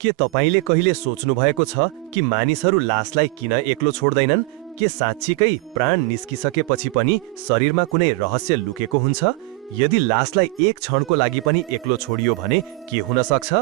के तपाईले कहिले सोच्नु भएको छ कि मानिसहरू लासलाई किन एक्लो छोड्दैनन्? के साँच्चीकै प्राण निस्किसकेपछि पनि शरीरमा कुनै रहस्य लुकेको हुन्छ? यदि लासलाई एक क्षणको लागि पनि एक्लो छोडियो भने के हुन सक्छ?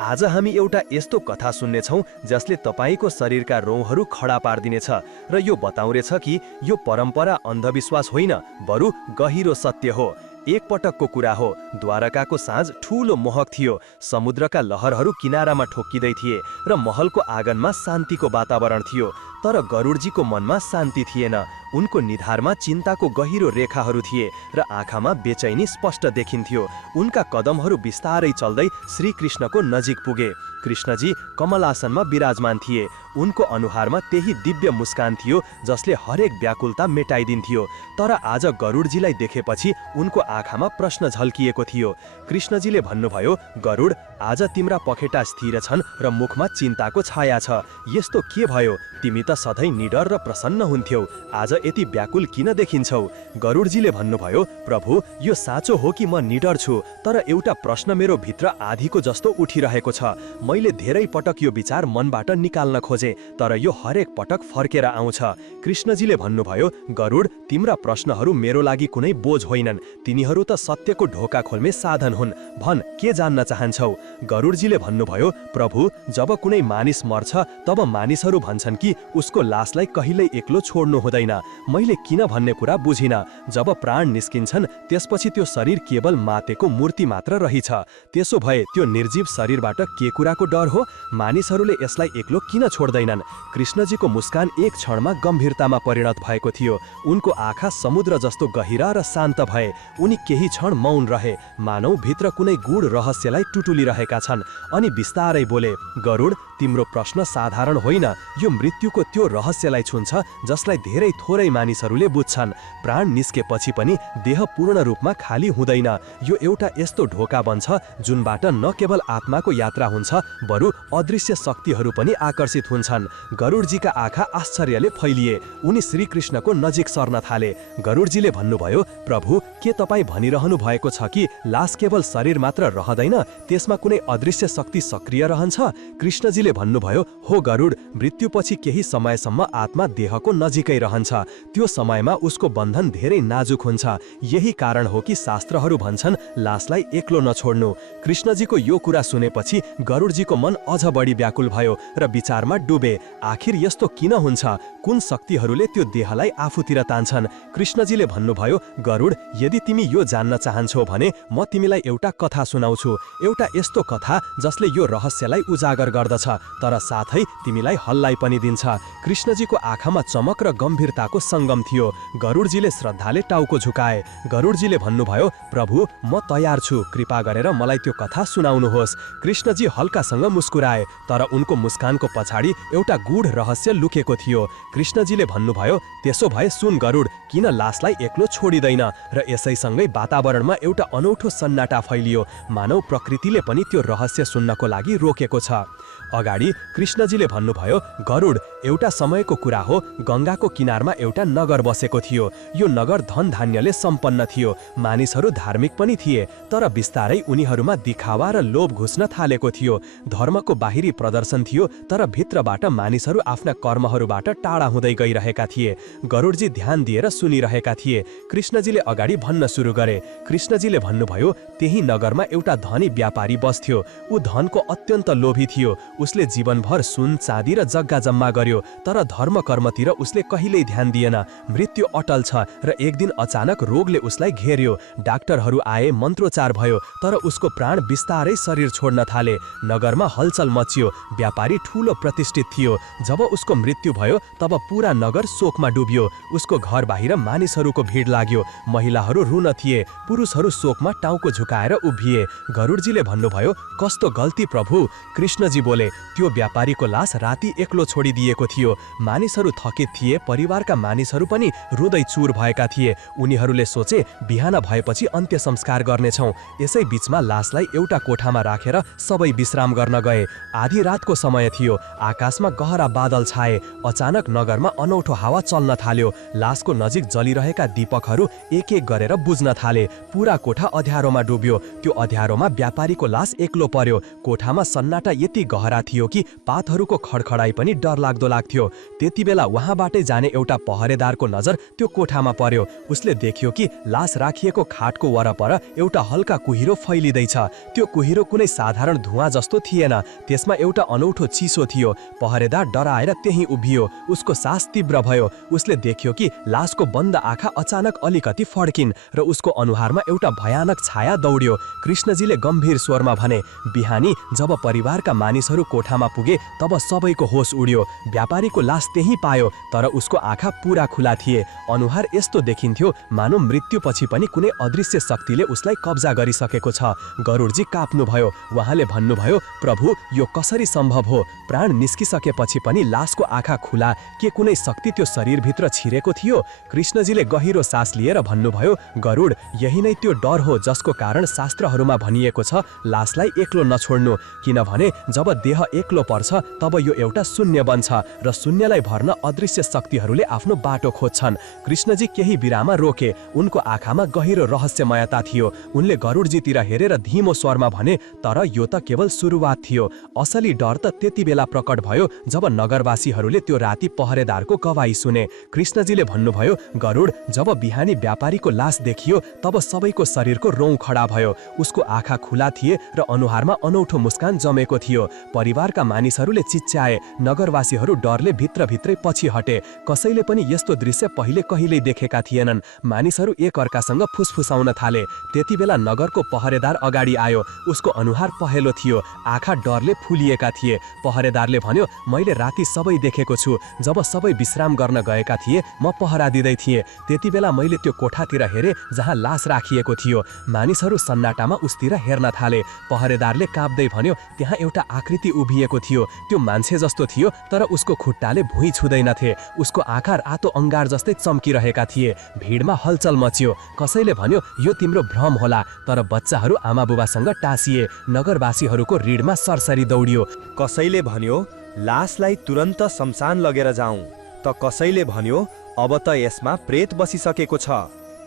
आज हामी एउटा यस्तो कथा सुन्नेछौँ जसले तपाईको शरीरका रौँहरू खडा पार्दिनेछ र यो बताउनेछ कि यो परम्परा अन्धविश्वास होइन, बरु गहिरो सत्य हो। एक पटकको कुरा हो, द्वारकाको साँझ ठूलो मोहक थियो। समुद्रका लहरहरू किनारामा ठोक्किँदै थिए र महलको आँगनमा शान्तिको वातावरण थियो। तर गरुडजीको मनमा शान्ति थिएन। उनको निधारमा चिन्ताको गहिरो रेखाहरू थिए र आँखामा बेचैनी स्पष्ट देखिन्थ्यो। उनका कदमहरू बिस्तारै चल्दै श्रीकृष्णको नजिक पुगे। कृष्णजी कमलासनमा विराजमान थिए। उनको अनुहारमा त्यही दिव्य मुस्कान थियो जसले हरेक व्याकुलता मेटाइदिन्थ्यो। तर आज गरुडजीलाई देखेपछि उनको आँखामा प्रश्न झल्किएको थियो। कृष्णजीले भन्नुभयो, गरुड, आज तिम्रा पखेटा स्थिर छन् र मुखमा चिन्ताको छाया छ। यस्तो के भयो? तिमी त सधैँ निडर र प्रसन्न हुन्थ्यौ, आज यति व्याकुल किन देखिन्छौ? गरुडजीले भन्नुभयो, प्रभु, यो साँचो हो कि म निडर छु, तर एउटा प्रश्न मेरो भित्र आधीको जस्तो उठिरहेको छ। मैले धेरै पटक यो विचार मनबाट निकाल्न खोजे, तर यो हरेक पटक फर्केर आउँछ। कृष्णजीले भन्नुभयो, गरुड, तिम्रा प्रश्नहरू मेरो लागि कुनै बोझ होइनन्, तिनीहरू त सत्यको ढोका खोल्ने साधन हुन्। भन, के जान्न चाहन्छौ? गरुडजीले भन्नुभयो, प्रभु, जब कुनै मानिस मर्छ तब मानिसहरू भन्छन् कि उसको लासलाई कहिल्यै एक्लो छोड्नु हुँदैन। मैले किन भन्ने कुरा बुझिन। जब प्राण निस्किन्छन् त्यसपछि त्यो शरीर केवल मातेको मूर्ति मात्र रहिछ। त्यसो भए त्यो निर्जीव शरीरबाट के कुराको डर हो? मानिसहरूले यसलाई एक्लो किन छोड्दैनन्? कृष्णजीको मुस्कान एक क्षणमा गम्भीरतामा परिणत भएको थियो। उनको आँखा समुद्र जस्तो गहिरा र शान्त भए। उनी केही क्षण मौन रहे, मानौ भित्र कुनै गूढ रहस्यलाई टुटुलिरहेका छन्। अनि बिस्तारै बोले, गरुड, तिम्रो प्रश्न साधारण होइन, यो मृत्युको त्यो रहस्यलाई छुन्छ जसलाई धेरै थोरै मानिसहरूले बुझ्छन्। प्राण निस्केपछि पनि देह पूर्ण रूपमा खाली हुँदैन। यो एउटा यस्तो ढोका बन्छ जुनबाट न केवल आत्माको यात्रा हुन्छ, बरु अदृश्य शक्तिहरू पनि आकर्षित हुन्छन्। गरुडजीका आँखा आश्चर्यले फैलिए। उनी श्रीकृष्णको नजिक सर्न थाले। गरुडजीले भन्नुभयो, प्रभु, के तपाईँ भनिरहनु भएको छ कि लास केवल शरीर मात्र रहँदैन, त्यसमा कुनै अदृश्य शक्ति सक्रिय रहन्छ? कृष्णजीले भन्नुभयो, हो गरुड, मृत्युपछि केही समयसम्म आत्मा देहको नजिकै रहन्छ। त्यो समयमा उसको बन्धन धेरै नाजुक हुन्छ। यही कारण हो कि शास्त्रहरू भन्छन् लासलाई एक्लो नछोड्नु। कृष्णजीको यो कुरा सुनेपछि गरुडजीको मन अझ बढी व्याकुल भयो र विचारमा डुबे। आखिर यस्तो किन हुन्छ? कुन शक्तिहरूले त्यो देहलाई आफूतिर तान्छन्? कृष्णजीले भन्नुभयो, गरुड, यदि तिमी यो जान्न चाहन्छौ भने म तिमीलाई एउटा कथा सुनाउँछु। एउटा यस्तो कथा जसले यो रहस्यलाई उजागर गर्दछ, तर साथै तिमीलाई हल्लाइ पनि दिन्छ। कृष्णजीको आँखामा चमक र गम्भीरताको सङ्गम थियो। गरुडजीले श्रद्धाले टाउको झुकाए। गरुडजीले भन्नुभयो, प्रभु, म तयार छु, कृपा गरेर मलाई त्यो कथा सुनाउनुहोस्। कृष्णजी हल्कासँग मुस्कुराए, तर उनको मुस्कानको पछाडि एउटा गूढ रहस्य लुकेको थियो। कृष्णजीले भन्नुभयो, त्यसो भए सुन गरुड, किन लासलाई एक्लो छोडिदैन? र यसैसँगै वातावरणमा एउटा अनौठो सन्नाटा फैलियो, मानव प्रकृतिले पनि त्यो रहस्य सुन्नको लागि रोकेको छ। अगाडि कृष्णजीले भन्नुभयो, गरुड, एउटा समयको कुरा हो, गङ्गाको किनारमा एउटा नगर बसेको थियो। यो नगर धन धान्यले सम्पन्न थियो। मानिसहरू धार्मिक पनि थिए, तर बिस्तारै उनीहरूमा दिखावा र लोभ घुस्न थालेको थियो। धर्मको बाहिरी प्रदर्शन थियो, तर भित्रबाट मानिसहरू आफ्ना कर्महरूबाट टाढा हुँदै गइरहेका थिए। गरुडजी ध्यान दिएर सुनिरहेका थिए। कृष्णजीले अगाडि भन्न सुरु गरे। कृष्णजीले भन्नुभयो, त्यही नगरमा एउटा धनी व्यापारी बस्थ्यो। ऊ धनको अत्यन्त लोभी थियो। उसले जीवनभर सुन, चाँदी र जग्गा जम्मा गर्यो, तर धर्म कर्मतिर उसले कहिल्यै ध्यान दिएन। मृत्यु अटल छ र एक दिन अचानक रोगले उसलाई घेर्यो। डाक्टरहरू आए, मन्त्रोच्चार भयो, तर उसको प्राण बिस्तारै शरीर छोड्न थाले। नगरमा हलचल मच्यो। व्यापारी ठूलो प्रतिष्ठित थियो। जब उसको मृत्यु भयो तब पूरा नगर शोकमा डुब्यो। उसको घर बाहिर मानिसहरूको भिड लाग्यो। महिलाहरू रुन थिए, पुरुषहरू शोकमा टाउको झुकाएर उभिए। गरुडजीले भन्नुभयो, कस्तो गल्ती प्रभु? कृष्णजी बोले, त्यो व्यापारीको लास राति एक्लो छोडिदिएको थियो। मानिसहरू थकित थिए, परिवारका मानिसहरू पनि रुँदै चुर भएका थिए। उनीहरूले सोचे बिहान भएपछि अन्त्य संस्कार गर्नेछौँ। यसै बीचमा लासलाई एउटा कोठामा राखेर सबै विश्राम गर्न गए। आधी रातको समय थियो, आकाशमा गहरा बादल छाए। अचानक नगरमा अनौठो हावा चल्न थाल्यो। लासको नजिक जलिरहेका दीपकहरू एक एक गरेर बुझ्न थाले। पूरा कोठा अँध्यारोमा डुब्यो। त्यो अँध्यारोमा व्यापारीको लास एक्लो पर्यो। कोठामा सन्नाटा यति गहरा थियो कि पातहरूको खडखडाइ पनि डरलाग्दो लाग्थ्यो। त्यति बेला वहाँबाटै जाने एउटा पहरेदारको नजर त्यो कोठामा पर्यो। उसले देख्यो कि लास राखिएको खाटको वरपर एउटा हल्का कुहिरो फैलिँदैछ। त्यो कुहिरो कुनै साधारण धुवाँ जस्तो थिएन, त्यसमा एउटा अनौठो चिसो थियो। पहरेदार डराएर त्यहीँ उभियो। उसको सास तीव्र भयो। उसले देख्यो कि लासको बन्द आँखा अचानक अलिकति फड्किन् र उसको अनुहारमा एउटा भयानक छाया दौड्यो। कृष्णजीले गम्भीर स्वरमा भने, बिहानी जब परिवारका मानिसहरू कोठामा पुगे तब सबैको होस उड्यो। व्यापारीको लास त्यहीँ पायो, तर उसको आँखा पूरा खुला थिए। अनुहार यस्तो देखिन्थ्यो मानव मृत्युपछि पनि कुनै अदृश्य शक्तिले उसलाई कब्जा गरिसकेको छ। गरुडजी काप्नुभयो। उहाँले भन्नुभयो, प्रभु, यो कसरी सम्भव हो? प्राण निस्किसकेपछि पनि लासको आँखा खुला, के कुनै शक्ति त्यो शरीरभित्र छिरेको थियो? कृष्णजीले गहिरो सास लिएर भन्नुभयो, गरुड, यही नै त्यो डर हो जसको कारण शास्त्रहरूमा भनिएको छ लासलाई एक्लो नछोड्नु, किनभने जब देह एक्लो पर्छ तब यो एउटा शून्य बन्छ र शून्यलाई भर्न अदृश्य शक्तिहरूले आफ्नो बाटो खोज्छन्। कृष्णजी केही बिरामा रोके। उनको आँखामा गहिरो रहस्यमयता थियो। उनले गरुडजीतिर हेरेर धीमो स्वरमा भने, तर यो त केवल सुरुवात थियो। असली डर त त्यति बेला प्रकट भयो जब नगरवासीहरूले त्यो राति पहरेदारको गवाही सुने। कृष्णजीले भन्नुभयो, गरुड, जब बिहानी व्यापारीको लास देखियो तब सबैको शरीरको रौँ खडा भयो। उसको आँखा खुला थिए र अनुहारमा अनौठो मुस्कान जमेको थियो। परिवारका मानिसहरूले चिच्याए। नगरवासीहरू डरले भित्रभित्रै पछि हटे। कसैले पनि यस्तो दृश्य पहिले कहिल्यै देखेका थिएनन्। मानिसहरू एक अर्कासँग फुसफुसाउन थाले। त्यति बेला नगरको पहरेदार अगाडि आयो। उसको अनुहार पहेँलो थियो, आँखा डरले फुलिएका थिए। पहरेदारले भन्यो, मैले राति सबै देखेको छु। जब सबै विश्राम गर्न गएका थिए म पहरा दिँदै थिएँ। त्यति बेला मैले त्यो कोठातिर हेरेँ जहाँ लास राखिएको थियो। मानिसहरू सन्नाटामा उसतिर हेर्न थाले। पहरेदारले काप्दै भन्यो, त्यहाँ एउटा आकृति उभिएको थियो। त्यो मान्छे जस्तो थियो, तर उसको खुट्टाले भुइँ छुँदैनथे। उसको आँखा रातो अंगार जस्तै चम्किरहेका थिए। भिडमा हलचल मच्यो। कसैले भन्यो, यो तिम्रो भ्रम होला, तर बच्चाहरू आमा बुबासँग टाँसिए। नगरवासीहरूको ऋणमा सरसरी दौडियो। कसैले भन्यो, लासलाई तुरन्त शमशान लगेर जाउँ, त कसैले भन्यो, अब त यसमा प्रेत बसिसकेको छ।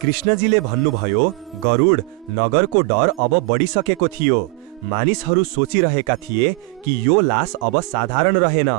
कृष्णजीले भन्नुभयो, गरुड, नगरको डर अब बढिसकेको थियो। मानिसहरू सोचिरहेका थिए कि यो लास अब साधारण रहेन,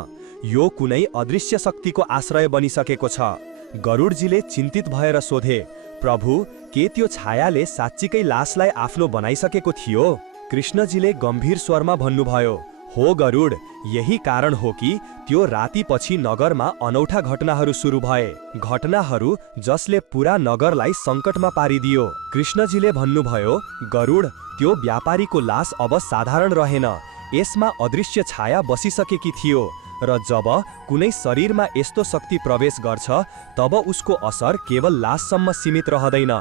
यो कुनै अदृश्य शक्तिको आश्रय बनिसकेको छ। गरुडजीले चिन्तित भएर सोधे, प्रभु, के त्यो छायाले साँच्चीकै लासलाई आफ्नो बनाइसकेको थियो? कृष्णजीले गम्भीर स्वरमा भन्नुभयो, हो गरुड, यही कारण हो कि त्यो रातिपछि नगरमा अनौठा घटनाहरू सुरु भए। घटनाहरू जसले पूरा नगरलाई सङ्कटमा पारिदियो। कृष्णजीले भन्नुभयो, गरुड, त्यो व्यापारीको लास अब साधारण रहेन, यसमा अदृश्य छाया बसिसकेकी थियो र जब कुनै शरीरमा यस्तो शक्ति प्रवेश गर्छ तब उसको असर केवल लाससम्म सीमित रहँदैन,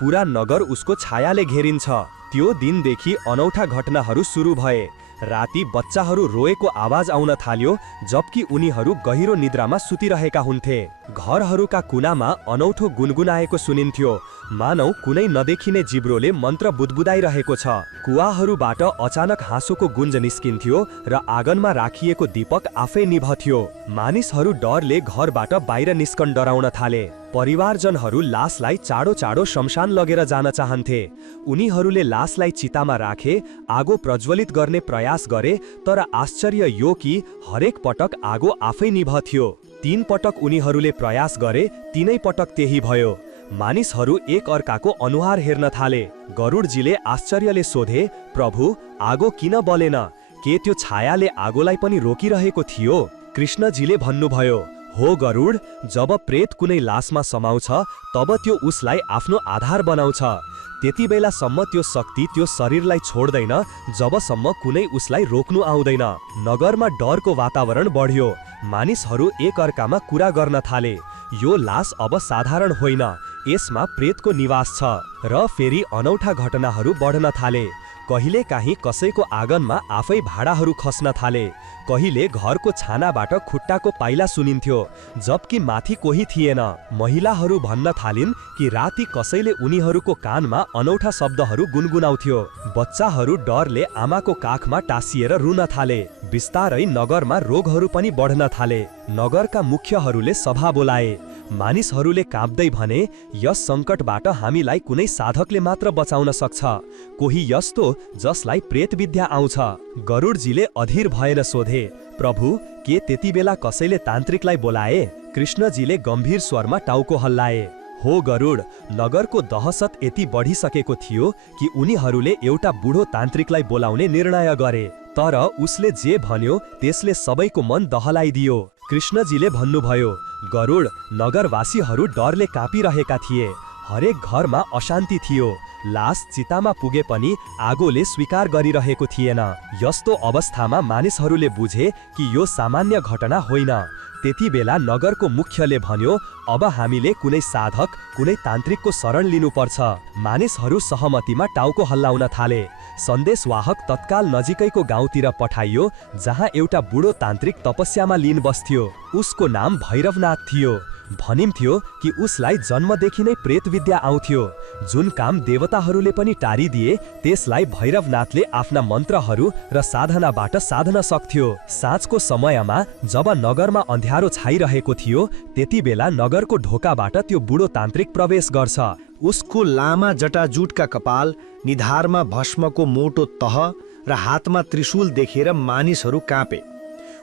पूरा नगर उसको छायाले घेरिन्छ। त्यो दिनदेखि अनौठा घटनाहरू सुरु भए। राति बच्चाहरू रोएको आवाज आउन थाल्यो, जबकि उनीहरू गहिरो निद्रामा सुतिरहेका हुन्थे। घरहरूका कुनामा अनौठो गुनगुनाएको सुनिन्थ्यो, मानौ कुनै नदेखिने जिब्रोले मन्त्र बुदबुदाइरहेको छ। कुवाहरूबाट अचानक हाँसोको गुन्ज निस्किन्थ्यो र आँगनमा राखिएको दीपक आफै निभथ्यो। मानिसहरू डरले घरबाट बाहिर निस्कन डराउन थाले। परिवारजनहरू लासलाई चाँडो चाँडो शमशान लगेर जान चाहन्थे। उनीहरूले लासलाई चितामा राखे, आगो प्रज्वलित गर्ने प्रयास गरे, तर आश्चर्य यो कि हरेक पटक आगो आफै निभथ्यो। 3 पटक उनीहरूले प्रयास गरे, 3नै पटक त्यही भयो। मानिसहरू एक अर्काको अनुहार हेर्न थाले। गरुडजीले आश्चर्यले सोधे, प्रभु, आगो किन बलेन? के त्यो छायाले आगोलाई पनि रोकिरहेको थियो? कृष्णजीले भन्नुभयो, हो गरुड, जब प्रेत कुनै लासमा समाउँछ तब त्यो उसलाई आफ्नो आधार बनाउँछ। त्यति बेलासम्म त्यो शक्ति त्यो शरीरलाई छोड्दैन जबसम्म कुनै उसलाई रोक्नु आउँदैन। नगरमा डरको वातावरण बढ्यो। मानिसहरू एक अर्कामा कुरा गर्न थाले, यो लास अब साधारण होइन, यसमा प्रेतको निवास छ। र फेरि अनौठा घटनाहरू बढ्न थाले। कहिलेकाहीँ कसैको आँगनमा आफै भाडाहरू खस्न थाले। कहिले घरको छानाबाट खुट्टाको पाइला सुनिन्थ्यो, जबकि माथि कोही थिएन। महिलाहरू भन्न थालिन् कि राति कसैले उनीहरूको कानमा अनौठा शब्दहरू गुनगुनाउँथ्यो। बच्चाहरू डरले आमाको काखमा टाँसिएर रुन थाले। बिस्तारै नगरमा रोगहरू पनि बढ्न थाले। नगरका मुख्यहरूले सभा बोलाए। मानिसहरूले काँप्दै भने, यस सङ्कटबाट हामीलाई कुनै साधकले मात्र बचाउन सक्छ, कोही यस्तो जसलाई प्रेत विद्या आउँछ। गरुडजीले अधीर भएर सोधे, प्रभु, के त्यति बेला कसैले तान्त्रिकलाई बोलाए? कृष्णजीले गम्भीर स्वरमा टाउको हल्लाए। हो गरुड, नगरको दहशत यति बढिसकेको थियो कि उनीहरूले एउटा बुढो तान्त्रिकलाई बोलाउने निर्णय गरे। तर उसले जे भन्यो त्यसले सबैको मन दहलाइदियो। कृष्णजीले भन्नुभयो, गरुड, नगरवासीहरू डरले काँपिरहेका थिए। हरेक घरमा अशान्ति थियो। लास चितामा पुगे पनि आगोले स्वीकार गरिरहेको थिएन। यस्तो अवस्थामा मानिसहरूले बुझे कि यो सामान्य घटना होइन। त्यति बेला नगरको मुख्यले भन्यो, अब हामीले कुनै साधक, कुनै तान्त्रिकको शरण लिनुपर्छ। मानिसहरू सहमतिमा टाउको हल्लाउन थाले। सन्देशवाहक तत्काल नजिकैको गाउँतिर पठाइयो, जहाँ एउटा बुढो तान्त्रिक तपस्यामा लिन बस्थ्यो। उसको नाम भैरवनाथ थियो। भनिन्थ्यो कि उसलाई जन्मदेखि नै प्रेत विद्या आउँथ्यो। जुन काम देवताहरूले पनि टारिदिए त्यसलाई भैरवनाथले आफ्ना मन्त्रहरू र साधनाबाट साधन सक्थ्यो। साँझको समयमा जब नगरमा अँध्यारो छाइरहेको थियो, त्यति बेला नगरको ढोकाबाट त्यो बुढो तान्त्रिक प्रवेश गर्छ। उसको लामा जटाजुटका कपाल, निधारमा भस्मको मोटो तह र हातमा त्रिशूल देखेर मानिसहरू काँपे।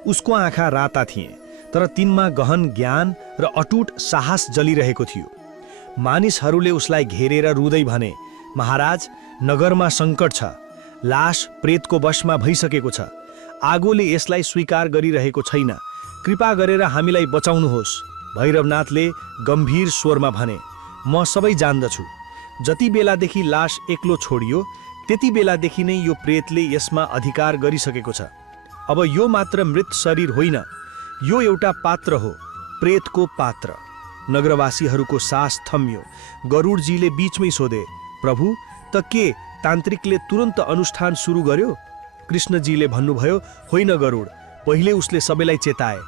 उसको आँखा राता थिए, तर तिनमा गहन ज्ञान र अटुट साहस जलिरहेको थियो। मानिसहरूले उसलाई घेरेर रुँदै भने, महाराज, नगरमा सङ्कट छ। लास प्रेतको वशमा भइसकेको छ। आगोले यसलाई स्वीकार गरिरहेको छैन। कृपा गरेर हामीलाई बचाउनुहोस्। भैरवनाथले गम्भीर स्वरमा भने, म सबै जान्दछु। जति बेलादेखि लास एक्लो छोडियो, त्यति बेलादेखि नै यो प्रेतले यसमा अधिकार गरिसकेको छ। अब यो मात्र मृत शरीर होइन, यो एउटा पात्र हो, प्रेतको पात्र। नगरवासीहरूको सास थम्यो। गरुडजीले बीचमै सोधे, प्रभु, त के तान्त्रिकले तुरन्त अनुष्ठान सुरु गर्यो? कृष्णजीले भन्नुभयो, होइन गरुड, पहिले उसले सबैलाई चेताए।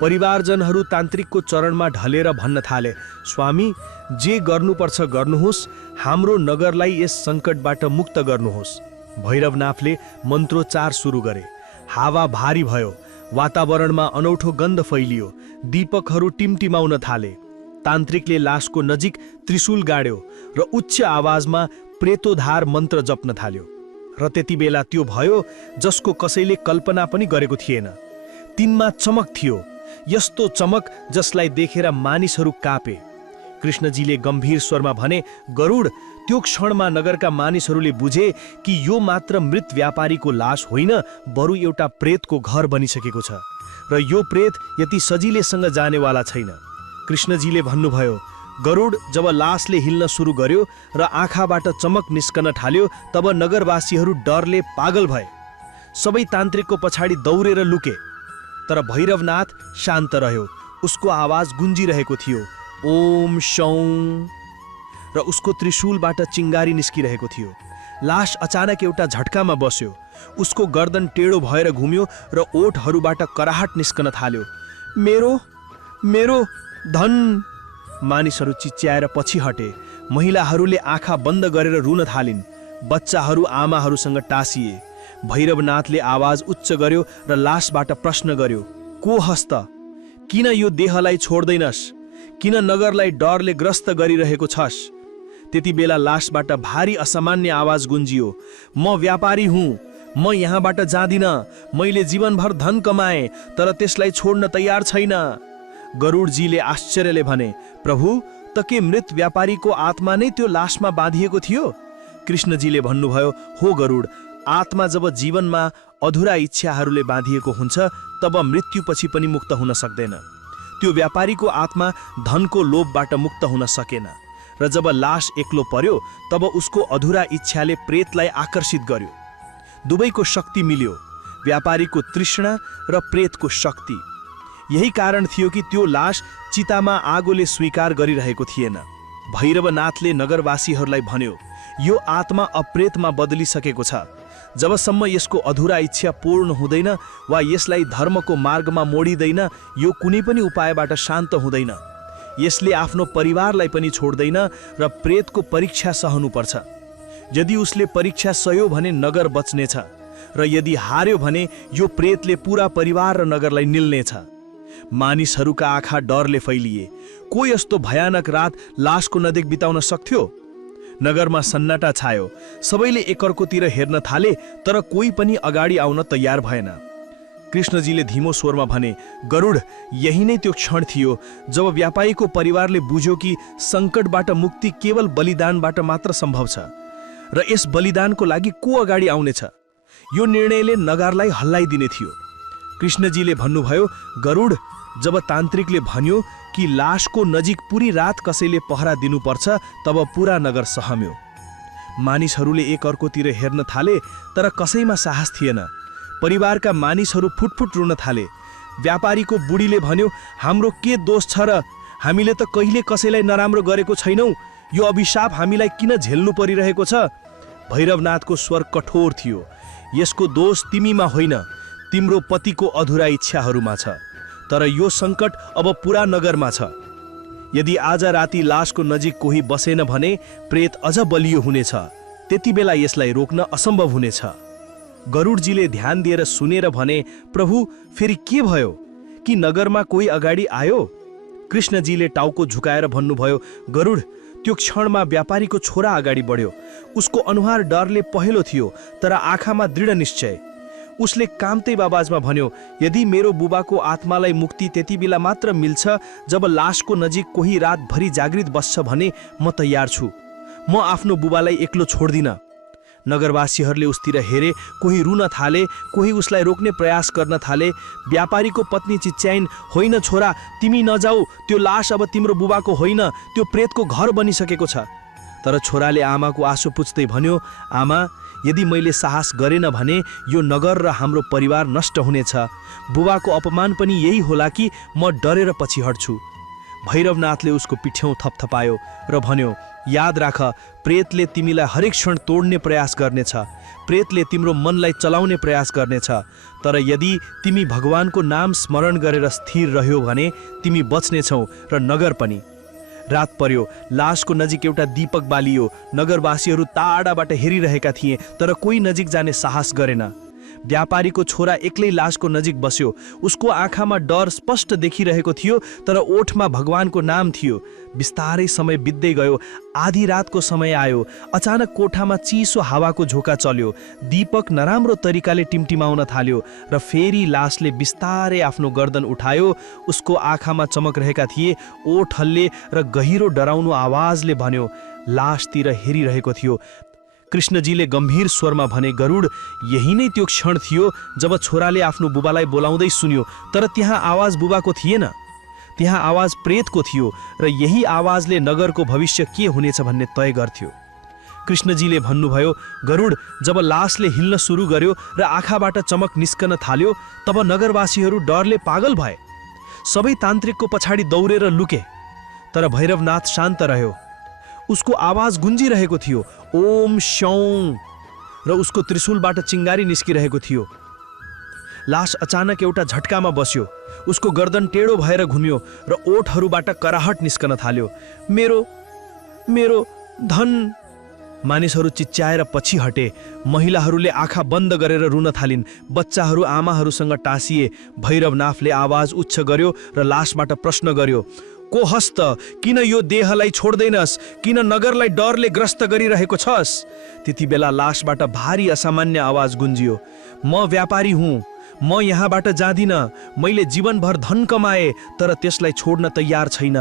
परिवारजनहरू तान्त्रिकको चरणमा ढलेर भन्न थाले, स्वामी, जे गर्नुपर्छ गर्नुहोस्, हाम्रो नगरलाई यस सङ्कटबाट मुक्त गर्नुहोस्। भैरवनाथले मन्त्रोच्चार सुरु गरे। हावा भारी भयो। वातावरणमा अनौठो गन्ध फैलियो। दीपकहरू टिमटिमाउन थाले। तान्त्रिकले लासको नजिक त्रिशूल गाड्यो र उच्च आवाजमा प्रेतोद्धार मन्त्र जप्न थाल्यो। र त्यति बेला त्यो भयो जसको कसैले कल्पना पनि गरेको थिएन। तिनमा चमक थियो, यस्तो चमक जसलाई देखेर मानिसहरू काँपे। कृष्णजीले गम्भीर स्वरमा भने, गरुड, त्यो क्षणमा नगरका मानिसहरूले बुझे कि यो मात्र मृत व्यापारीको लास होइन, बरु एउटा प्रेतको घर बनिसकेको छ। र यो प्रेत यति सजिलैसँग जानेवाला छैन। कृष्णजीले भन्नुभयो, गरुड, जब लासले हिल्न सुरु गर्यो र आँखाबाट चमक निस्कन थाल्यो, तब नगरवासीहरू डरले पागल भए। सबै तान्त्रिकको पछाडि दौडेर लुके। तर भैरवनाथ शान्त रह्यो। उसको आवाज गुन्जिरहेको थियो, ओम शौं, र उसको त्रिशूलबाट चिङ्गारी निस्किरहेको थियो। लास अचानक एउटा झट्कामा बस्यो। उसको गर्दन टेढो भएर घुम्यो र ओठहरूबाट कराहट निस्कन थाल्यो। मेरो मेरो धन! मानिसहरू चिच्याएर पछि हटे। महिलाहरूले आँखा बन्द गरेर रुन थालिन्। बच्चाहरू आमाहरूसँग टाँसिए। भैरवनाथले आवाज उच्च गर्यो र लासबाट प्रश्न गर्यो, को हस्त? किन यो देहलाई छोड्दैनस्? किन नगरलाई डरले ग्रस्त गरिरहेको छस्? त्यति बेला लासबाट भारी असामान्य आवाज गुन्जियो, म व्यापारी हुँ, म यहाँबाट जाँदिन। मैले जीवनभर धन कमाएँ, तर त्यसलाई छोड्न तयार छैन। गरुडजीले आश्चर्यले भने, प्रभु, त के मृत व्यापारीको आत्मा नै त्यो लासमा बाँधिएको थियो? कृष्णजीले भन्नुभयो, हो गरुड, आत्मा जब जीवनमा अधुरा इच्छाहरूले बाँधिएको हुन्छ, तब मृत्युपछि पनि मुक्त हुन सक्दैन। त्यो व्यापारीको आत्मा धनको लोभबाट मुक्त हुन सकेन। र जब लास एक्लो पर्यो, तब उसको अधुरा इच्छाले प्रेतलाई आकर्षित गर्यो। दुवैको शक्ति मिल्यो, व्यापारीको तृष्णा र प्रेतको शक्ति। यही कारण थियो कि त्यो लास चितामा आगोले स्वीकार गरिरहेको थिएन। भैरवनाथले नगरवासीहरूलाई भन्यो, यो आत्मा अप्रेतमा बदलिसकेको छ। जबसम्म यसको अधुरा इच्छा पूर्ण हुँदैन वा यसलाई धर्मको मार्गमा मोडिँदैन, यो कुनै पनि उपायबाट शान्त हुँदैन। यसले आफ्नो परिवारलाई पनि छोड्दैन र प्रेतको परीक्षा सहनुपर्छ। यदि उसले परीक्षा सह्यो भने नगर बच्नेछ र यदि हार्यो भने यो प्रेतले पूरा परिवार र नगरलाई निल्नेछ। मानिसहरूका आँखा डरले फैलिए। को यस्तो भयानक रात लासको नजिक बिताउन सक्थ्यो? नगरमा सन्नाटा छायो। सबैले एकअर्कोतिर हेर्न थाले, तर कोही पनि अगाडि आउन तयार भएन। कृष्णजीले धीमो स्वरमा भने, गरुड, यही नै त्यो क्षण थियो जब व्यापारीको परिवारले बुझ्यो कि सङ्कटबाट मुक्ति केवल बलिदानबाट मात्र सम्भव छ र यस बलिदानको लागि को अगाडि आउनेछ। यो निर्णयले नगरलाई हल्लाइदिने थियो। कृष्णजीले भन्नुभयो, गरुड, जब तान्त्रिकले भन्यो कि लासको नजिक पूरी रात कसैले पहरा दिनुपर्छ, तब पूरा नगर सहम्यो। मानिसहरूले एकअर्कोतिर हेर्न थाले, तर कसैमा साहस थिएन। परिवारका मानिसहरू फुटफुट रुन थाले। व्यापारीको बुढीले भन्यो, हाम्रो के दोष छ र? हामीले त कहिले कसैलाई नराम्रो गरेको छैनौँ। यो अभिशाप हामीलाई किन झेल्नु परिरहेको छ? भैरवनाथको स्वर कठोर थियो। यसको दोष तिमीमा होइन, तिम्रो पतिको अधुरा इच्छाहरूमा छ। तर यो सङ्कट अब पूरा नगरमा छ। यदि आज राति लासको नजिक कोही बसेन भने प्रेत अझ बलियो हुनेछ। त्यति बेला यसलाई रोक्न असम्भव हुनेछ। गरुडजीले ध्यान दिएर सुनेर भने, प्रभु, फेरि के भयो? कि नगरमा कोही अगाडि आयो? कृष्णजीले टाउको झुकाएर भन्नुभयो, गरुड, त्यो क्षणमा व्यापारीको छोरा अगाडि बढ्यो। उसको अनुहार डरले पहेँलो थियो, तर आँखामा दृढ निश्चय। उसले काम्दै आवाजमा भन्यो, यदि मेरो बुबाको आत्मालाई मुक्ति त्यति बेला मात्र मिल्छ जब लासको नजिक कोही रातभरि जागृत बस्छ भने म तयार छु। म आफ्नो बुबालाई एक्लो छोड्दिन। नगरवासीहरूले उसतिर हेरे। कोही रुन थाले, कोही उसलाई रोक्ने प्रयास गर्न थाले। व्यापारीको पत्नी चिच्याइन्, होइन छोरा, तिमी नजाऊ। त्यो लास अब तिम्रो बुबाको होइन, त्यो प्रेतको घर बनिसकेको छ। तर छोराले आमाको आँसु पुछ्दै भन्यो, आमा, यदि मैले साहस गरेन भने यो नगर र हाम्रो परिवार नष्ट हुनेछ। बुबाको अपमान पनि यही होला कि म डरेर पछि हट्छु। भैरवनाथले उसको पिठ्यौँ थपथपायो र भन्यो, याद राख, प्रेतले तिमीलाई हरेक क्षण तोड्ने प्रयास गर्नेछ। प्रेतले तिम्रो मनलाई चलाउने प्रयास गर्नेछ। तर यदि तिमी भगवानको नाम स्मरण गरेर स्थिर रह्यो भने तिमी बच्नेछौ र नगर पनि। रात पर्यो। लासको नजिक एउटा दीपक बालियो। नगरवासीहरू टाढाबाट हेरिरहेका थिए, तर कोही नजिक जाने साहस गरेन। व्यापारीको छोरा एक्लै लासको नजिक बस्यो। उसको आँखामा डर स्पष्ट देखिरहेको थियो, तर ओठमा भगवानको नाम थियो। बिस्तारै समय बित्दै गयो। आधी रातको समय आयो। अचानक कोठामा चिसो हावाको झोका चल्यो। दीपक नराम्रो तरिकाले टिमटिमाउन थाल्यो र फेरि लासले बिस्तारै आफ्नो गर्दन उठायो। उसको आँखामा चमक रहेका थिए। ओठ हल्ले र गहिरो डराउनु आवाजले भन्यो, लासतिर हेरिरहेको थियो। कृष्णजीले गम्भीर स्वरमा भने, गरुड, यही नै त्यो क्षण थियो जब छोराले आफ्नो बुबालाई बोलाउँदै सुन्यो, तर त्यहाँ आवाज बुबाको थिएन। त्यहाँ आवाज प्रेतको थियो र यही आवाजले नगरको भविष्य के हुनेछ भन्ने तय गर्थ्यो। कृष्णजीले भन्नुभयो, गरुड, जब लासले हिल्न सुरु गर्यो र आँखाबाट चमक निस्कन थाल्यो, तब नगरवासीहरू डरले पागल भए। सबै तान्त्रिकको पछाडि दौडेर लुके, तर भैरवनाथ शान्त रह्यो। उसको आवाज गुन्जिरहेको थियो, ओम शौं, र उसको त्रिशूलबाट चिङ्गारी निस्किरहेको थियो। लास अचानक एउटा झट्कामा बस्यो। उसको गर्दन टेढो भएर घुम्यो र ओठहरूबाट कराहट निस्कन थाल्यो। मेरो मेरो धन! मानिसहरू चिच्याएर पछि हटे। महिलाहरूले आँखा बन्द गरेर रुन थालिन्। बच्चाहरू आमाहरूसँग टाँसिए। भैरवनाथले आवाज उच्च गर्यो र लासबाट प्रश्न गर्यो, को हस्त? किन यो देहलाई छोड्दैनस्? किन नगरलाई डरले ग्रस्त गरिरहेको छस्? त्यति बेला लासबाट भारी असामान्य आवाज गुन्जियो, म व्यापारी हुँ। म यहाँबाट जाँदिन। मैले जीवनभर धन कमाए, तर त्यसलाई छोड्न तयार छैन।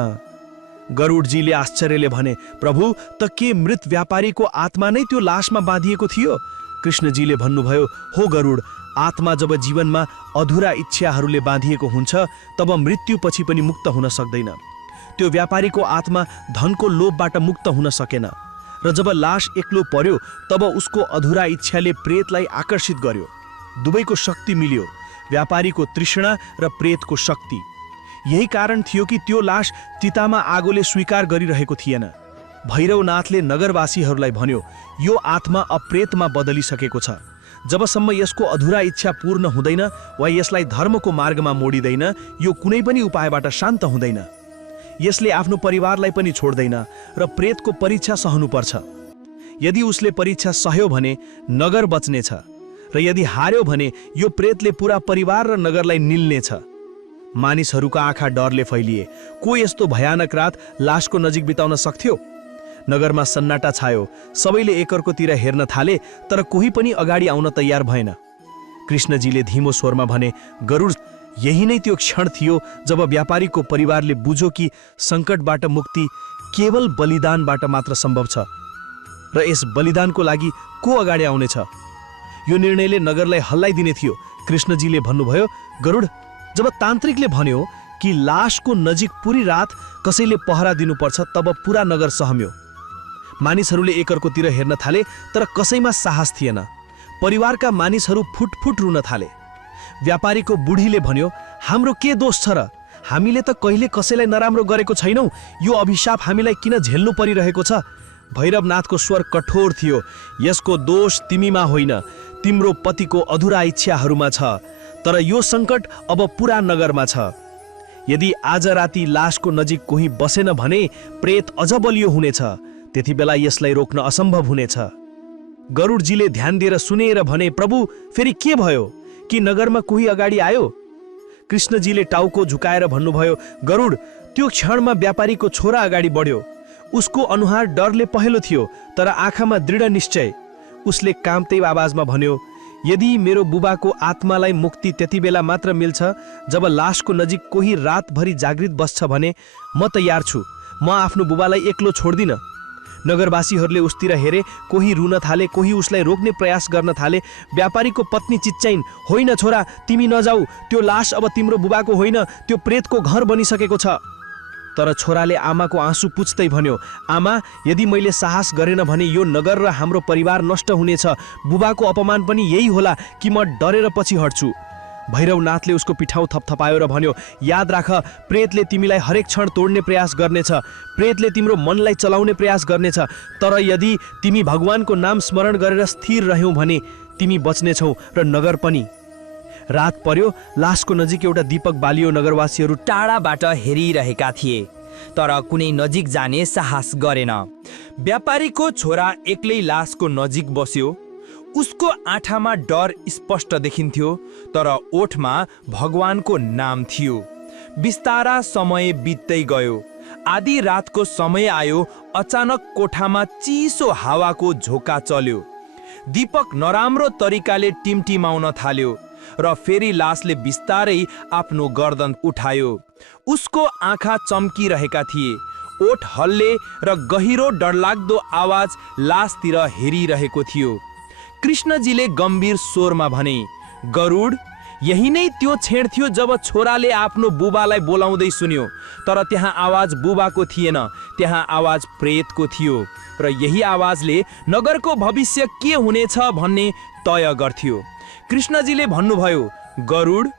गरुडजीले आश्चर्यले भने, प्रभु, त के मृत व्यापारीको आत्मा नै त्यो लासमा बाँधिएको थियो? कृष्णजीले भन्नुभयो, हो गरुड, आत्मा जब जीवनमा अधुरा इच्छाहरूले बाँधिएको हुन्छ तब मृत्युपछि पनि मुक्त हुन सक्दैन। त्यो व्यापारीको आत्मा धनको लोभबाट मुक्त हुन सकेन र जब लास एक्लो पर्यो तब उसको अधुरा इच्छाले प्रेतलाई आकर्षित गर्यो। दुवैको शक्ति मिल्यो, व्यापारीको तृष्णा र प्रेतको शक्ति। यही कारण थियो कि त्यो लास चितामा आगोले स्वीकार गरिरहेको थिएन। भैरवनाथले नगरवासीहरूलाई भन्यो, यो आत्मा अप्रेतमा बदलिसकेको छ। जबसम्म यसको अधुरा इच्छा पूर्ण हुँदैन वा यसलाई धर्मको मार्गमा मोडिँदैन, यो कुनै पनि उपायबाट शान्त हुँदैन। यसले आफ्नो परिवारलाई पनि छोड्दैन र प्रेतको परीक्षा सहनुपर्छ। यदि उसले परीक्षा सहयो भने नगर बच्नेछ र यदि हार्यो भने यो प्रेतले पूरा परिवार र नगरलाई निल्नेछ। मानिसहरूका आँखा डरले फैलिए। को यस्तो भयानक रात लासको नजिक बिताउन सक्थ्यो? नगरमा सन्नाटा छायो। सबैले एकअर्कोतिर हेर्न थाले, तर कोही पनि अगाडि आउन तयार भएन। कृष्णजीले धीमो स्वरमा भने, गरुड, यही नै त्यो क्षण थियो जब व्यापारीको परिवारले बुझ्यो कि सङ्कटबाट मुक्ति केवल बलिदानबाट मात्र सम्भव छ र यस बलिदानको लागि को अगाडि आउनेछ। यो निर्णयले नगरलाई हल्लाइदिने थियो। कृष्णजीले भन्नुभयो, गरुड, जब तान्त्रिकले भन्यो कि लासको नजिक पूरी रात कसैले पहरा दिनुपर्छ, तब पूरा नगर सहम्यो। मानिसहरूले एकअर्कोतिर हेर्न थाले, तर कसैमा साहस थिएन। परिवारका मानिसहरू फुटफुट रुन थाले। व्यापारीको बुढीले भन्यो, हाम्रो के दोष छ र? हामीले त कहिले कसैलाई नराम्रो गरेको छैनौँ। यो अभिशाप हामीलाई किन झेल्नु परिरहेको छ? भैरवनाथको स्वर कठोर थियो। यसको दोष तिमीमा होइन, तिम्रो पतिको अधुरा इच्छाहरूमा छ। तर यो सङ्कट अब पुरा नगरमा छ। यदि आज राति लासको नजिक कोही बसेन भने प्रेत अझ बलियो हुनेछ। त्यति बेला यसलाई रोक्न असम्भव हुनेछ। गरुडजीले ध्यान दिएर सुनेर भने, प्रभु, फेरि के भयो? कि नगरमा कोही अगाडि आयो? कृष्णजीले टाउको झुकाएर भन्नुभयो, गरुड, त्यो क्षणमा व्यापारीको छोरा अगाडि बढ्यो। उसको अनुहार डरले पहेँलो थियो, तर आँखामा दृढ निश्चय। उसले कामते आवाजमा भन्यो, यदि मेरो बुबाको आत्मालाई मुक्ति त्यति बेला मात्र मिल्छ जब लासको नजिक कोही रातभरि जागृत बस्छ भने म तयार छु। म आफ्नो बुबालाई एक्लो छोड्दिन। नगरवासीहरूले उसतिर हेरे। कोही रुन थाले, कोही उसलाई रोक्ने प्रयास गर्न थाले। व्यापारीको पत्नी चिच्चाइन्, होइन छोरा, तिमी नजाऊ। त्यो लास अब तिम्रो बुबाको होइन, त्यो प्रेतको घर बनिसकेको छ। तर छोराले आमाको आँसु पुछ्दै भन्यो, आमा, यदि मैले साहस गरेन भने यो नगर र हाम्रो परिवार नष्ट हुनेछ। बुबाको अपमान पनि यही होला कि म डरेर पछि हट्छु। भैरवनाथले उसको पिठाउँ थपथपायो र भन्यो, याद राख, प्रेतले तिमीलाई हरेक क्षण तोड्ने प्रयास गर्नेछ। प्रेतले तिम्रो मनलाई चलाउने प्रयास गर्नेछ। तर यदि तिमी भगवानको नाम स्मरण गरेर स्थिर रह्यौ भने तिमी बच्नेछौ र नगर पनि। रात पर्यो। लासको नजिक एउटा दीपक बालियो। नगरवासीहरू टाढाबाट हेरिरहेका थिए, तर कुनै नजिक जाने साहस गरेन। व्यापारीको छोरा एक्लै लासको नजिक बस्यो। उसको आँखामा डर स्पष्ट देखिन्थ्यो, तर ओठमा भगवानको नाम थियो। बिस्तारा समय बित्दै गयो। आधी रातको समय आयो। अचानक कोठामा चिसो हावाको झोका चल्यो। दीपक नराम्रो तरिकाले टिमटिमाउन थाल्यो र फेरि लासले बिस्तारै आफ्नो गर्दन उठायो। उसको आँखा चम्किरहेका थिए। ओठ हल्ले र गहिरो डरलाग्दो आवाज लासतिर हेरिरहेको थियो। कृष्णजीले गम्भीर स्वरमा भने, गरुड, यही नै त्यो क्षण थियो जब छोराले आफ्नो बुबालाई बोलाउँदै सुन्यो। तर त्यहाँ आवाज बुबाको थिएन, त्यहाँ आवाज प्रेतको थियो। र यही आवाजले नगरको भविष्य के हुनेछ भन्ने तय गर्थ्यो। कृष्णजीले भन्नुभयो, गरुड,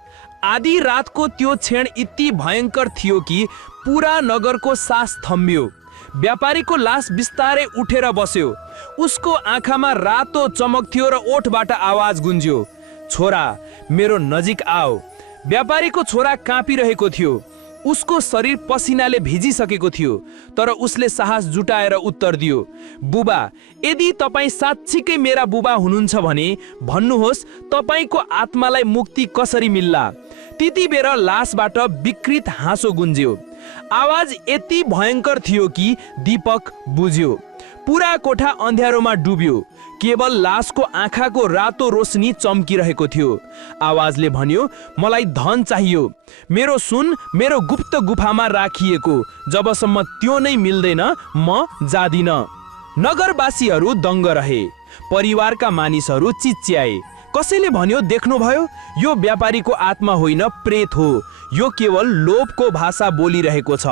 आधी रातको त्यो क्षण यति भयङ्कर थियो कि पुरा नगरको सास थम्बियो। व्यापारीको लास बिस्तारै उठेर बस्यो। उसको आँखामा रातो चमक थियो र ओठबाट आवाज गुन्ज्यो, छोरा, मेरो नजिक आओ। व्यापारीको छोरा काँपिरहेको थियो। उसको शरीर पसिनाले भिजिसकेको थियो, तर उसले साहस जुटाएर उत्तर दियो, बुबा, यदि तपाईँ साँच्चीकै मेरा बुबा हुनुहुन्छ भने भन्नुहोस्, तपाईँको आत्मालाई मुक्ति कसरी मिल्ला। त्यति बेर लासबाट विकृत हाँसो गुन्ज्यो। आवाज यति भयङ्कर थियो कि दीपक बुझ्यो। पुरा कोठा अँध्यारोमा डुब्यो। केवल लासको आँखाको रातो रोशनी चम्किरहेको थियो। आवाजले भन्यो, मलाई धन चाहियो। मेरो सुन मेरो गुप्त गुफामा राखिएको। जबसम्म त्यो नै मिल्दैन म जादिन। नगरवासीहरू दङ्ग रहे। परिवारका मानिसहरू चिच्याए। कसैले भन्यो, देख्नुभयो, यो व्यापारीको आत्मा होइन, प्रेत हो। यो केवल लोभको भाषा बोलिरहेको छ।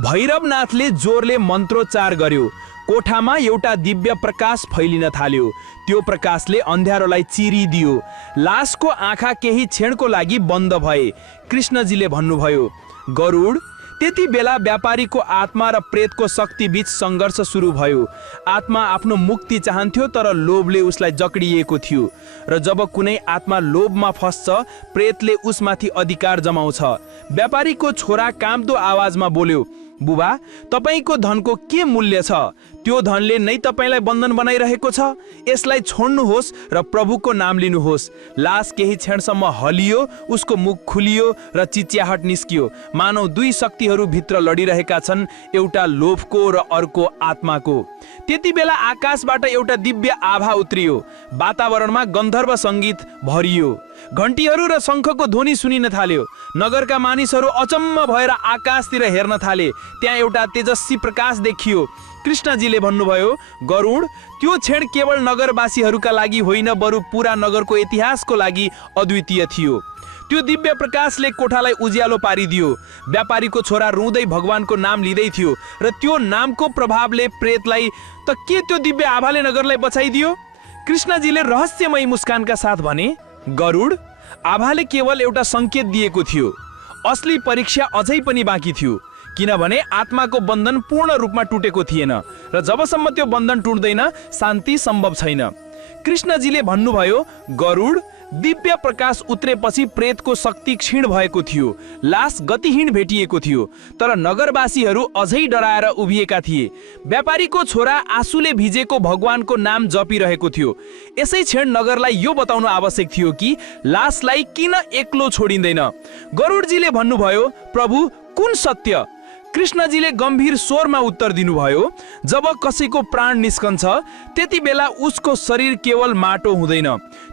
भैरवनाथले जोरले मन्त्रोच्चार गर्यो। कोठामा एउटा दिव्य प्रकाश फैलिन थाल्यो। त्यो प्रकाशले अँध्यारोलाई चिरिदियो। लासको आँखा केही क्षणको लागि बन्द भए। कृष्णजीले भन्नुभयो, गरुड, त्यति बेला व्यापारीको आत्मा र प्रेतको शक्ति बीच सङ्घर्ष सुरु भयो। आत्मा आफ्नो मुक्ति चाहन्थ्यो तर लोभले उसलाई जक्डिएको थियो र जब कुनै आत्मा लोभमा फस्छ प्रेतले उसमाथि अधिकार जमाउँछ। व्यापारीको छोरा काम्दो आवाजमा बोल्यो, बुबा तपाईको धनको के मूल्य छ? त्यो धनले नै तपाईलाई बन्धन बनाइरहेको छ। यसलाई छोड्नुहोस् र प्रभुको नाम लिनुहोस्। लास केही क्षणसम्म हलियो, उसको मुख खुलियो र चिच्याहट निस्कियो, मानव दुई शक्तिहरू भित्र लडिरहेका छन्, एउटा लोभको र अर्को आत्माको। त्यति बेला आकाशबाट एउटा दिव्य आभा उत्रियो, वातावरणमा गन्धर्व सङ्गीत भरियो, घन्टीहरू र शङ्खको ध्वनि सुनिन थाल्यो। नगरका मानिसहरू अचम्म भएर आकाशतिर हेर्न थाले। त्यहाँ एउटा तेजस्वी प्रकाश देखियो। कृष्णजीले भन्नुभयो, गरुड त्यो क्षण केवल नगरवासीहरूका लागि होइन बरु पुरा नगरको इतिहासको लागि अद्वितीय थियो। त्यो दिव्य प्रकाशले कोठालाई उज्यालो पारिदियो। व्यापारीको छोरा रुँदै भगवानको नाम लिँदै थियो र त्यो नामको प्रभावले प्रेतलाई त के त्यो दिव्य आभाले नगरलाई बचाइदियो? कृष्णजीले रहस्यमय मुस्कानका साथ भने, गरुड आभाले केवल एउटा सङ्केत दिएको थियो, असली परीक्षा अझै पनि बाँकी थियो, किनभने आत्माको बन्धन पूर्ण रूपमा टुटेको थिएन र जबसम्म त्यो बन्धन टुट्दैन शान्ति सम्भव छैन। कृष्णजीले भन्नुभयो, गरुड दिव्य प्रकाश उत्रेपछि प्रेतको शक्ति क्षीण भएको थियो, लास गतिहीन भेटिएको थियो, तर नगरवासीहरू अझै डराएर उभिएका थिए। व्यापारीको छोरा आँसुले भिजेको भगवानको नाम जपिरहेको थियो। यसै क्षण नगरलाई यो बताउनु आवश्यक थियो कि लासलाई किन एक्लो छोडिँदैन। गरुडजीले भन्नुभयो, प्रभु कुन सत्य? कृष्णजीले गम्भीर स्वरमा उत्तर दिनुभयो, जब कसैको प्राण निस्कन्छ त्यति बेला उसको शरीर केवल माटो हुँदैन।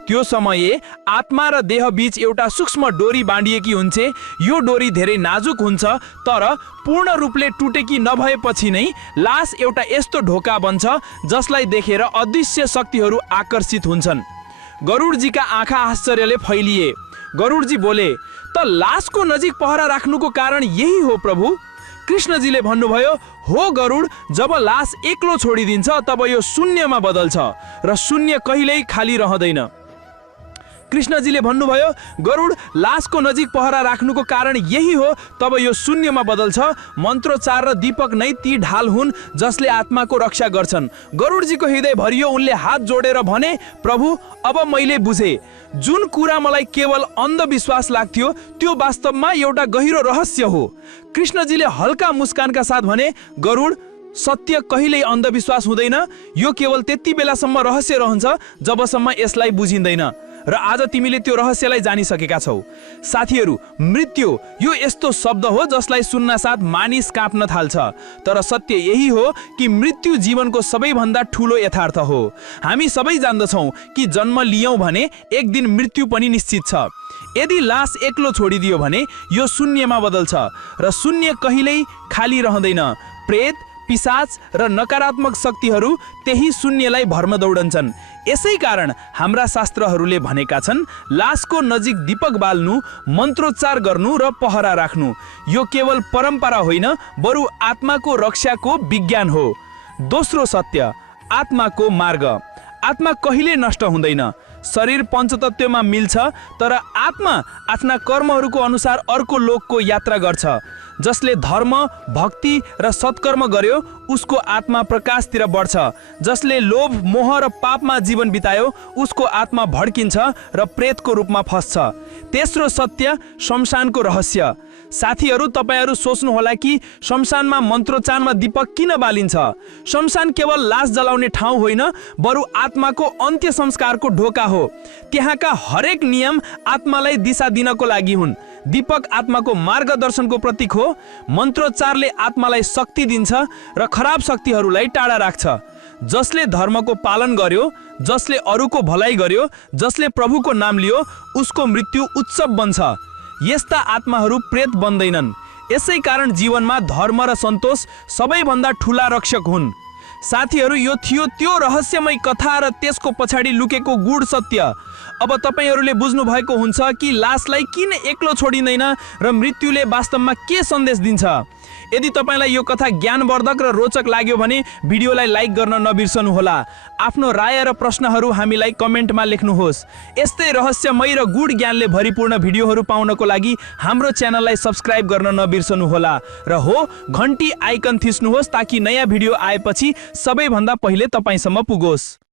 त्यो समय आत्मा र देह बीच एउटा सूक्ष्म डोरी बाँडिएकी हुन्छ। यो डोरी धेरै नाजुक हुन्छ तर पूर्ण रूपले टुटेकी नभएपछि नै लास एउटा यस्तो ढोका बन्छ जसलाई देखेर अदृश्य शक्तिहरू आकर्षित हुन्छन्। गरुडजीका आँखा आश्चर्यले फैलिए। गरुडजी बोले, त लासको नजिक पहरा राख्नुको कारण यही हो प्रभु? कृष्णजीले भन्नुभयो, हो गरुड, जब लास एक्लो छोडिदिन्छ तब यो शून्यमा बदल्छ र शून्य कहिल्यै खाली रहँदैन। कृष्णजीले भन्नुभयो, गरुड लासको नजिक पहरा राख्नुको कारण यही हो, तब यो शून्यमा बदल्छ। मन्त्रोच्चार र दीपक नै ती ढाल हुन् जसले आत्माको रक्षा गर्छन्। गरुडजीको हृदय भरियो। उनले हात जोडेर भने, प्रभु अब मैले बुझे। जुन कुरा मलाई केवल अन्धविश्वास लाग्थ्यो त्यो वास्तवमा एउटा गहिरो रहस्य हो। कृष्णजीले हल्का मुस्कानका साथ भने, गरुड सत्य कहिल्यै अन्धविश्वास हुँदैन। यो केवल त्यति बेलासम्म रहस्य रहन्छ जबसम्म यसलाई बुझिँदैन र आज तिमीले त्यो रहस्यलाई जानिसकेका छौ। साथीहरू, मृत्यु यो यस्तो शब्द हो जसलाई सुन्न साथ मानिस काँप्न थाल्छ, तर सत्य यही हो कि मृत्यु जीवनको सबैभन्दा ठुलो यथार्थ हो। हामी सबै जान्दछौँ कि जन्म लियौँ भने एक दिन मृत्यु पनि निश्चित छ। यदि लास एक्लो छोडिदियो भने यो शून्यमा बदल्छ र शून्य कहिल्यै खाली रहँदैन। प्रेत, पिशाच र नकारात्मक शक्तिहरू त्यही शून्यलाई भर्म दौडन्छन्। यसै कारण हाम्रा शास्त्रहरूले भनेका छन्, लासको नजिक दीपक बाल्नु, मन्त्रोच्चार गर्नु र पहरा राख्नु। यो केवल परम्परा होइन बरु आत्माको रक्षाको विज्ञान हो। दोस्रो सत्य, आत्माको मार्ग। आत्मा कहिले नष्ट हुँदैन। शरीर पञ्चतत्वमा मिल्छ तर आत्मा आफ्ना कर्महरूको अनुसार अर्को लोकको यात्रा गर्छ। जसले धर्म, भक्ति र सत्कर्म गर्यो उसको आत्मा प्रकाशतिर बढ्छ। जसले लोभ, मोह र पापमा जीवन बितायो उसको आत्मा भड्किन्छ र प्रेतको रूपमा फस्छ। तेस्रो सत्य, शमशानको रहस्य। साथीहरू, तपाईहरू सोच्नुहोला कि शमशानमा मन्त्रोच्चारमा दीपक किन बालिन्छ? शमशान केवल लास जलाउने ठाउँ होइन बरु आत्माको अन्त्य संस्कारको ढोका हो। त्यहाँका हरेक नियम आत्मालाई दिशा दिनको लागि हुन्। दीपक आत्माको मार्गदर्शनको प्रतीक हो। मन्त्रोच्चारले आत्मालाई शक्ति दिन्छ र खराब शक्तिहरूलाई टाढा राख्छ। जसले धर्मको पालन गर्यो, जसले अरूको भलाइ गर्यो, जसले प्रभुको नाम लियो उसको मृत्यु उत्सव बन्छ। यस्ता आत्माहरू प्रेत बन्दैनन्। यसै कारण जीवनमा धर्म र सन्तोष सबैभन्दा ठुला रक्षक हुन्। साथीहरू, यो थियो त्यो रहस्यमय कथा र त्यसको पछाडि लुकेको गूढ सत्य। अब तपाईहरूले बुझ्नु भएको हुन्छ कि लासलाई किन एक्लो छोडिँदैन र मृत्युले वास्तवमा के सन्देश दिन्छ। यदि तपाईँलाई यो कथा ज्ञानवर्धक र रोचक लाग्यो भने भिडियोलाई लाइक गर्न नबिर्सनुहोला। आफ्नो राय र प्रश्नहरू हामीलाई कमेन्टमा लेख्नुहोस्। यस्तै रहस्यमय र गुड ज्ञानले भरिपूर्ण भिडियोहरू पाउनको लागि हाम्रो च्यानललाई सब्स्क्राइब गर्न नबिर्सनुहोला र हो घन्टी आइकन थिच्नुहोस् ताकि नयाँ भिडियो आएपछि सबैभन्दा पहिले तपाईँसम्म पुगोस्।